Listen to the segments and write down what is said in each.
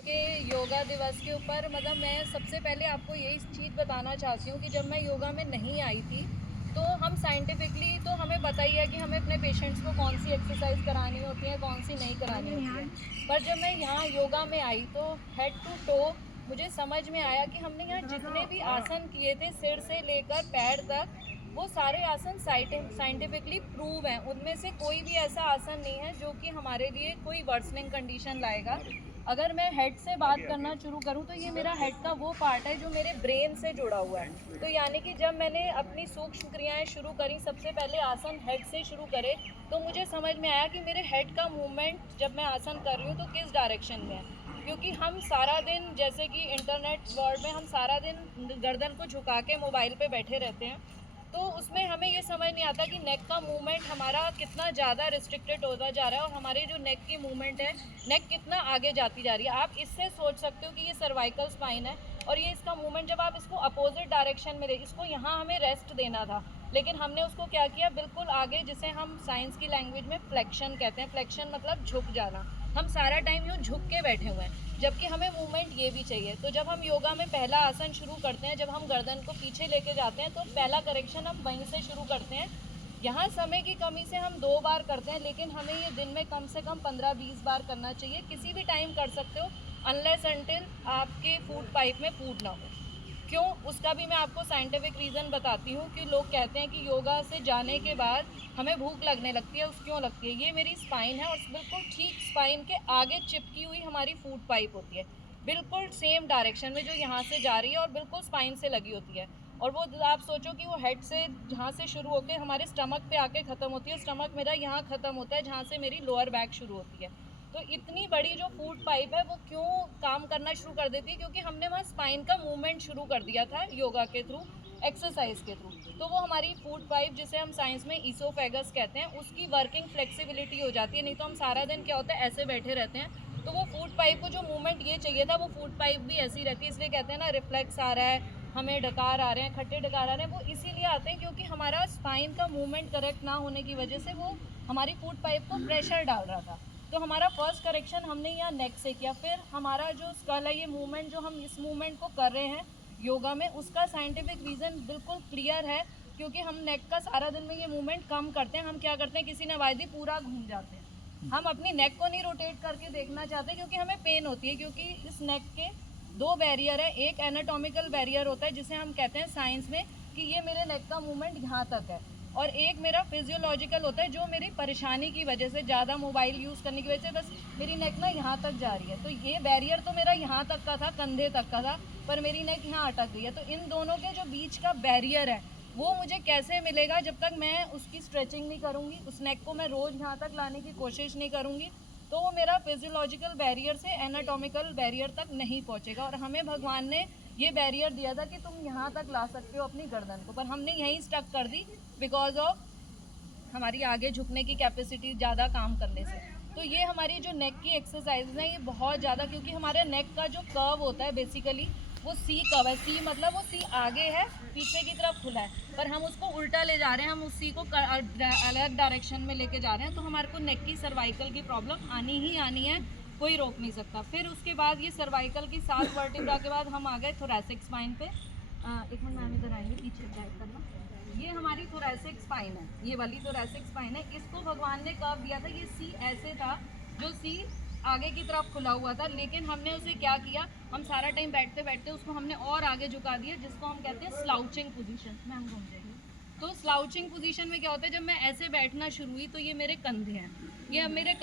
के योगा दिवस के ऊपर मतलब मैं सबसे पहले आपको यही चीज़ बताना चाहती हूँ कि जब मैं योगा में नहीं आई थी तो हम साइंटिफिकली तो हमें पता ही है कि हमें अपने पेशेंट्स को कौन सी एक्सरसाइज करानी होती है, कौन सी नहीं करानी होती है। पर जब मैं यहाँ योगा में आई तो हेड टू टो मुझे समझ में आया कि हमने यहाँ जितने भी आसन किए थे सिर से लेकर पैर तक, वो सारे आसन साइंटिफिकली प्रूव हैं। उनमें से कोई भी ऐसा आसन नहीं है जो कि हमारे लिए कोई वर्सनिंग कंडीशन लाएगा। अगर मैं हेड से बात करना शुरू करूं तो ये मेरा हेड का वो पार्ट है जो मेरे ब्रेन से जुड़ा हुआ है। तो यानी कि जब मैंने अपनी सूक्ष्म क्रियाएं शुरू करी, सबसे पहले आसन हेड से शुरू करे, तो मुझे समझ में आया कि मेरे हेड का मूवमेंट जब मैं आसन कर रही हूँ तो किस डायरेक्शन में है। क्योंकि हम सारा दिन, जैसे कि इंटरनेट वर्ल्ड में हम सारा दिन गर्दन को झुका के मोबाइल पे बैठे रहते हैं, तो उसमें हमें ये समझ नहीं आता कि नेक का मूवमेंट हमारा कितना ज़्यादा रिस्ट्रिक्टेड होता जा रहा है और हमारी जो नेक की मूवमेंट है, नेक कितना आगे जाती जा रही है। आप इससे सोच सकते हो कि ये सर्वाइकल स्पाइन है और ये इसका मूवमेंट जब आप इसको अपोजिट डायरेक्शन में इसको यहाँ हमें रेस्ट देना था, लेकिन हमने उसको क्या किया, बिल्कुल आगे, जिसे हम साइंस की लैंग्वेज में फ्लेक्शन कहते हैं। फ्लेक्शन मतलब झुक जाना। हम सारा टाइम यूँ झुक के बैठे हुए हैं, जबकि हमें मूवमेंट ये भी चाहिए। तो जब हम योगा में पहला आसन शुरू करते हैं, जब हम गर्दन को पीछे लेके जाते हैं, तो पहला करेक्शन हम वहीं से शुरू करते हैं। यहाँ समय की कमी से हम 2 बार करते हैं, लेकिन हमें ये दिन में कम से कम 15-20 बार करना चाहिए। किसी भी टाइम कर सकते हो, अनलेस अनटिल आपके फूड पाइप में फूड ना हो। क्यों, उसका भी मैं आपको साइंटिफिक रीज़न बताती हूँ कि लोग कहते हैं कि योगा से जाने के बाद हमें भूख लगने लगती है। उस क्यों लगती है? ये मेरी स्पाइन है और बिल्कुल ठीक स्पाइन के आगे चिपकी हुई हमारी फूड पाइप होती है, बिल्कुल सेम डायरेक्शन में जो यहाँ से जा रही है और बिल्कुल स्पाइन से लगी होती है। और वो आप सोचो कि वो हेड से जहाँ से शुरू होकर हमारे स्टमक पे आके ख़त्म होती है। स्टमक मेरा यहाँ ख़त्म होता है जहाँ से मेरी लोअर बैक शुरू होती है। तो इतनी बड़ी जो फूड पाइप है वो क्यों काम करना शुरू कर देती है? क्योंकि हमने वहाँ स्पाइन का मूवमेंट शुरू कर दिया था योगा के थ्रू, एक्सरसाइज के थ्रू। तो वो हमारी फूड पाइप, जिसे हम साइंस में ईसोफेगस कहते हैं, उसकी वर्किंग फ्लेक्सिबिलिटी हो जाती है। नहीं तो हम सारा दिन क्या होता है, ऐसे बैठे रहते हैं। तो वो फूड पाइप को जो मूवमेंट ये चाहिए था, वो फूड पाइप भी ऐसी रहती है। इसलिए कहते हैं ना, रिफ्लेक्स आ रहा है, हमें डकार आ रहे हैं, खट्टे डकार आ रहे हैं, वो इसीलिए आते हैं क्योंकि हमारा स्पाइन का मूवमेंट करेक्ट ना होने की वजह से वो हमारी फूड पाइप को प्रेशर डाल रहा था। तो हमारा फर्स्ट करेक्शन हमने यहाँ नेक से किया। फिर हमारा जो स्कल है, ये मूवमेंट जो हम इस मूवमेंट को कर रहे हैं योगा में, उसका साइंटिफिक रीज़न बिल्कुल क्लियर है। क्योंकि हम नेक का सारा दिन में ये मूवमेंट कम करते हैं। हम क्या करते हैं, किसी ने वायदी पूरा घूम जाते हैं। हम अपनी नेक को नहीं रोटेट करके देखना चाहते क्योंकि हमें पेन होती है। क्योंकि इस नेक के 2 बैरियर है। एक एनाटॉमिकल बैरियर होता है जिसे हम कहते हैं साइंस में कि ये मेरे नेक का मूवमेंट यहाँ तक है, और एक मेरा फिजियोलॉजिकल होता है जो मेरी परेशानी की वजह से, ज़्यादा मोबाइल यूज़ करने की वजह से बस मेरी नेक ना यहाँ तक जा रही है। तो ये बैरियर तो मेरा यहाँ तक का था, कंधे तक का था, पर मेरी नेक यहाँ अटक गई है। तो इन दोनों के जो बीच का बैरियर है वो मुझे कैसे मिलेगा जब तक मैं उसकी स्ट्रेचिंग नहीं करूँगी, उस नेक को मैं रोज़ यहाँ तक लाने की कोशिश नहीं करूँगी। तो वो मेरा फिजियोलॉजिकल बैरियर से एनाटॉमिकल बैरियर तक नहीं पहुँचेगा। और हमें भगवान ने ये बैरियर दिया था कि तुम यहाँ तक ला सकते हो अपनी गर्दन को, पर हमने यहीं स्टक कर दी बिकॉज ऑफ हमारी आगे झुकने की कैपेसिटी ज़्यादा काम करने से। तो ये हमारी जो नेक की एक्सरसाइज है ये बहुत ज़्यादा, क्योंकि हमारे नेक का जो कर्व होता है बेसिकली वो सी कर्व है। सी मतलब वो सी आगे है, पीछे की तरफ खुला है, पर हम उसको उल्टा ले जा रहे हैं। हम उस सी को अलग डायरेक्शन में लेके जा रहे हैं। तो हमारे को नेक की सर्वाइकल की प्रॉब्लम आनी ही आनी है, कोई रोक नहीं सकता। फिर उसके बाद ये सर्वाइकल की 7 वर्टिब्रा के बाद हम आ गए थोरैसिक स्पाइन पे। एक मिनट मैम इधर आएंगे, पीछे बैक करना। ये हमारी थोरैसिक स्पाइन है, ये वाली थोरैसिक स्पाइन है। इसको भगवान ने कर्व दिया था। ये सी ऐसे था, जो सी आगे की तरफ खुला हुआ था, लेकिन हमने उसे क्या किया, हम सारा टाइम बैठते बैठते उसको हमने और आगे झुका दिया, जिसको हम कहते हैं स्लाउचिंग पोजीशन। मैम घूम जाएगी। तो स्लाउचिंग पोजीशन में क्या होता है, जब मैं ऐसे बैठना शुरू हुई तो ये मेरे कंधे हैं, ये अब मेरे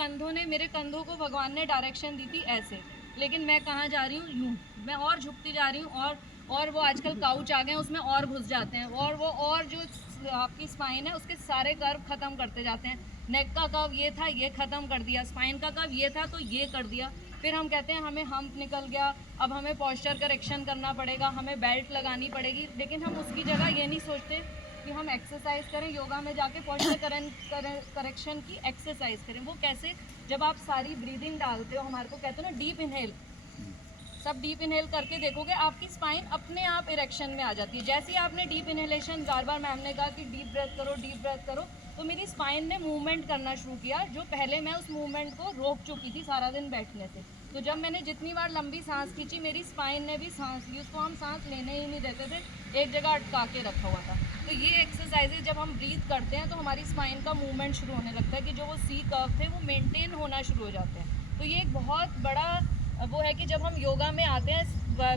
कंधों को भगवान ने डायरेक्शन दी थी ऐसे, लेकिन मैं कहाँ जा रही हूँ, यूँ मैं और झुकती जा रही हूँ। और वो आजकल काउच आ गए हैं, उसमें और घुस जाते हैं, और वो और जो आपकी स्पाइन है उसके सारे कर्व ख़त्म करते जाते हैं। नेक का कर्व ये था, ये ख़त्म कर दिया। स्पाइन का कर्व ये था, तो ये कर दिया। फिर हम कहते हैं हमें हम्प निकल गया, अब हमें पॉस्चर करेक्शन करना पड़ेगा, हमें बेल्ट लगानी पड़ेगी। लेकिन हम उसकी जगह ये नहीं सोचते कि हम एक्सरसाइज करें, योगा में जाके पॉस्चर करेक्शन की एक्सरसाइज करें। वो कैसे, जब आप सारी ब्रीदिंग डालते हो, हमारे को कहते हो ना डीप इनहेल, सब डीप इनहेल करके देखोगे आपकी स्पाइन अपने आप इरेक्शन में आ जाती है। जैसे ही आपने डीप इनहेलेशन, बार बार मैम ने कहा कि डीप ब्रेथ करो, डीप ब्रेथ करो, तो मेरी स्पाइन ने मूवमेंट करना शुरू किया, जो पहले मैं उस मूवमेंट को रोक चुकी थी सारा दिन बैठने से। तो जब मैंने जितनी बार लंबी सांस खींची, मेरी स्पाइन ने भी सांस ली, उसको हम सांस लेने ही नहीं देते थे, एक जगह अटका के रखा हुआ था। तो ये एक्सरसाइजेज जब हम ब्रीथ करते हैं तो हमारी स्पाइन का मूवमेंट शुरू होने लगता है कि जो वो सी कर्व थे वो मेंटेन होना शुरू हो जाते हैं। तो ये एक बहुत बड़ा वो है कि जब हम योगा में आते हैं,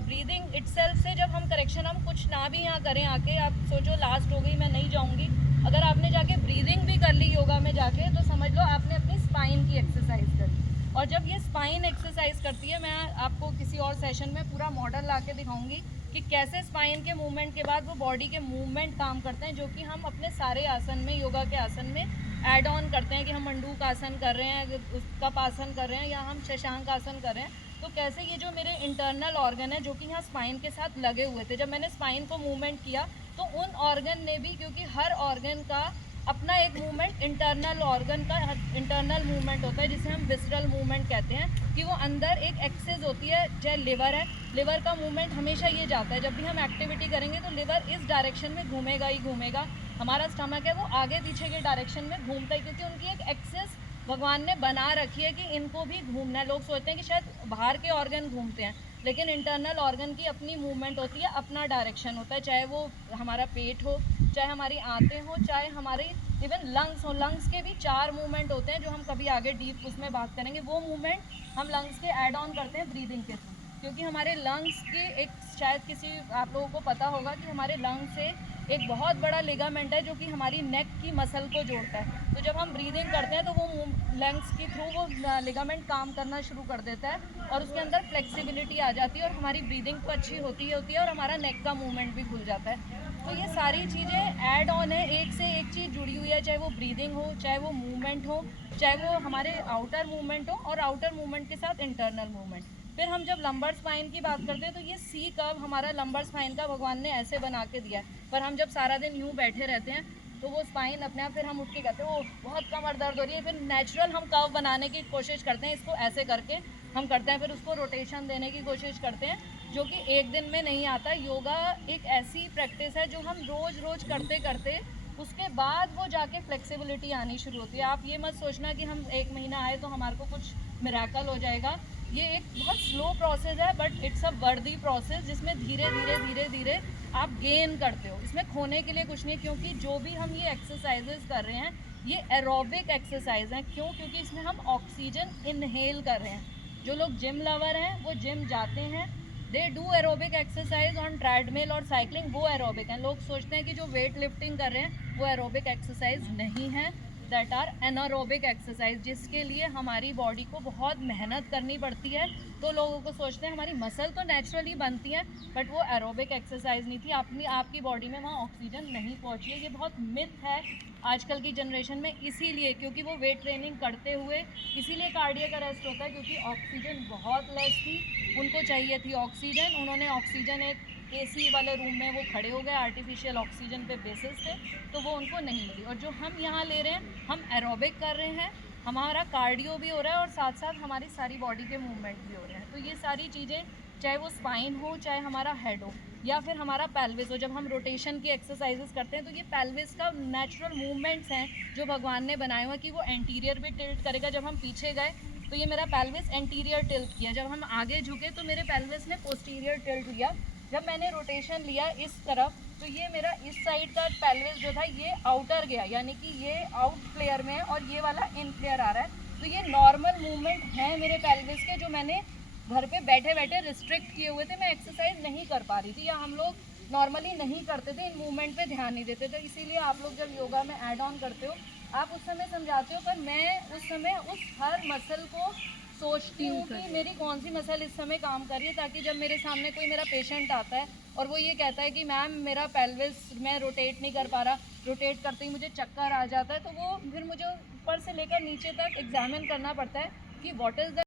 ब्रीदिंग इटसेल्फ से जब हम करेक्शन, हम कुछ ना भी यहाँ करें आके, आप सोचो लास्ट हो गई मैं नहीं जाऊँगी, अगर आपने जाके ब्रीदिंग भी कर ली योगा में जाके, तो समझ लो आपने अपनी स्पाइन की एक्सरसाइज करी। और जब ये स्पाइन एक्सरसाइज करती है, मैं आपको किसी और सेशन में पूरा मॉडल ला के दिखाऊंगी कि कैसे स्पाइन के मूवमेंट के बाद वो बॉडी के मूवमेंट काम करते हैं, जो कि हम अपने सारे आसन में, योगा के आसन में ऐड ऑन करते हैं। कि हम मंडूक आसन कर रहे हैं, कप आसन कर रहे हैं, या हम शशांक आसन कर रहे हैं, तो कैसे ये जो मेरे इंटरनल ऑर्गन है जो कि यहाँ स्पाइन के साथ लगे हुए थे, जब मैंने स्पाइन को मूवमेंट किया तो उन ऑर्गन ने भी, क्योंकि हर ऑर्गन का अपना एक मूवमेंट, इंटरनल ऑर्गन का इंटरनल मूवमेंट होता है जिसे हम विसरल मूवमेंट कहते हैं, कि वो अंदर एक एक्सेस होती है। चाहे लिवर है, लिवर का मूवमेंट हमेशा ये जाता है, जब भी हम एक्टिविटी करेंगे तो लिवर इस डायरेक्शन में घूमेगा ही घूमेगा। हमारा स्टमक है वो आगे पीछे के डायरेक्शन में घूमता है, क्योंकि उनकी एक एक्सेस भगवान ने बना रखी है कि इनको भी घूमना है। लोग सोचते हैं कि शायद बाहर के ऑर्गन घूमते हैं, लेकिन इंटरनल ऑर्गन की अपनी मूवमेंट होती है, अपना डायरेक्शन होता है। चाहे वो हमारा पेट हो, चाहे हमारी आंतें हो, चाहे हमारे इवन लंग्स हो। लंग्स के भी 4 मूवमेंट होते हैं जो हम कभी आगे डीप उसमें बात करेंगे। वो मूवमेंट हम लंग्स के ऐड ऑन करते हैं ब्रीदिंग के थ्रू, क्योंकि हमारे लंग्स के एक, शायद किसी आप लोगों को पता होगा कि हमारे लंग्स से एक बहुत बड़ा लिगामेंट है जो कि हमारी नेक की मसल को जोड़ता है। तो जब हम ब्रीदिंग करते हैं तो वो लंग्स के थ्रू वो लिगामेंट काम करना शुरू कर देता है और उसके अंदर फ्लेक्सिबिलिटी आ जाती है और हमारी ब्रीदिंग तो अच्छी होती है और हमारा नेक का मूवमेंट भी खुल जाता है। तो ये सारी चीज़ें ऐड ऑन है, एक से एक चीज़ जुड़ी हुई है, चाहे वो ब्रीदिंग हो, चाहे वो मूवमेंट हो, चाहे वो हमारे आउटर मूवमेंट हो, और आउटर मूवमेंट के साथ इंटरनल मूवमेंट। फिर हम जब लंबर स्पाइन की बात करते हैं तो ये सी कर्व हमारा लंबर स्पाइन का भगवान ने ऐसे बना के दिया है, पर हम जब सारा दिन यूँ बैठे रहते हैं तो वो स्पाइन अपने आप, फिर हम उठ के कहते हैं वो बहुत कमर दर्द हो रही है, फिर नेचुरल हम कर्व बनाने की कोशिश करते हैं, इसको ऐसे करके हम करते हैं, फिर उसको रोटेशन देने की कोशिश करते हैं, जो कि एक दिन में नहीं आता। योगा एक ऐसी प्रैक्टिस है जो हम रोज़ रोज़ करते करते उसके बाद वो जाके फ्लेक्सिबिलिटी आनी शुरू होती है। आप ये मत सोचना कि हम 1 महीना आए तो हमारे को कुछ मिरेकल हो जाएगा। ये एक बहुत स्लो प्रोसेस है, बट इट्स अ वर्दी प्रोसेस, जिसमें धीरे धीरे धीरे धीरे आप गेन करते हो। इसमें खोने के लिए कुछ नहीं, क्योंकि जो भी हम ये एक्सरसाइजेस कर रहे हैं ये एरोबिक एक्सरसाइज हैं। क्यों? क्योंकि इसमें हम ऑक्सीजन इनहेल कर रहे हैं। जो लोग जिम लवर हैं वो जिम जाते हैं, they do aerobic exercise on treadmill और साइकिलिंग, वो एरोबिक हैं। लोग सोचते हैं कि जो वेट लिफ्टिंग कर रहे हैं वो एरोबिक एक्सरसाइज नहीं है, दैट आर एनारोबिक एक्सरसाइज, जिसके लिए हमारी बॉडी को बहुत मेहनत करनी पड़ती है। तो लोगों को सोचते हैं हमारी मसल तो नेचुरली बनती है, बट वो एरोबिक एक्सरसाइज नहीं थी। आपकी बॉडी में वहाँ ऑक्सीजन नहीं पहुँची है। ये बहुत मिथ है आजकल की जनरेशन में, इसीलिए क्योंकि वो वेट ट्रेनिंग करते हुए इसीलिए कार्डियक अरेस्ट होता है, क्योंकि ऑक्सीजन बहुत लेस थी, उनको चाहिए थी ऑक्सीजन। उन्होंने ऑक्सीजन एक एसी वाले रूम में वो खड़े हो गए, आर्टिफिशियल ऑक्सीजन पे बेसिस थे, तो वो उनको नहीं मिली। और जो हम यहाँ ले रहे हैं, हम एरोबिक कर रहे हैं, हमारा कार्डियो भी हो रहा है और साथ साथ हमारी सारी बॉडी के मूवमेंट भी हो रहे हैं। तो ये सारी चीज़ें, चाहे वो स्पाइन हो, चाहे हमारा हेड हो, या फिर हमारा पेल्विस हो, जब हम रोटेशन की एक्सरसाइजेस करते हैं तो ये पेल्विस का नेचुरल मूवमेंट्स हैं जो भगवान ने बनाए हुए कि वो एंटीरियर भी टिल्ट करेगा। जब हम पीछे गए तो ये मेरा पेल्विस एंटीरियर टिल्ट किया, जब हम आगे झुके तो मेरे पेल्विस ने पोस्टीरियर टिल्ट लिया। जब मैंने रोटेशन लिया इस तरफ तो ये मेरा इस साइड का पेल्विस जो था ये आउटर गया, यानी कि ये आउट फ्लेयर में है और ये वाला इन फ्लेयर आ रहा है। तो ये नॉर्मल मूवमेंट है मेरे पेल्विस के, जो मैंने घर पे बैठे बैठे रिस्ट्रिक्ट किए हुए थे, मैं एक्सरसाइज नहीं कर पा रही थी, या हम लोग नॉर्मली नहीं करते थे, इन मूवमेंट पे ध्यान नहीं देते थे। इसीलिए आप लोग जब योगा में ऐड ऑन करते हो, आप उस समय समझाते हो, पर मैं उस समय उस हर मसल को सोचती हूँ कि मेरी कौन सी मसल इस समय काम कर रही है, ताकि जब मेरे सामने कोई मेरा पेशेंट आता है और वो ये कहता है कि मैम मेरा पेल्विस मैं रोटेट नहीं कर पा रहा, रोटेट करते ही मुझे चक्कर आ जाता है, तो वो फिर मुझे ऊपर से लेकर नीचे तक एग्जामिन करना पड़ता है कि व्हाट इज़ द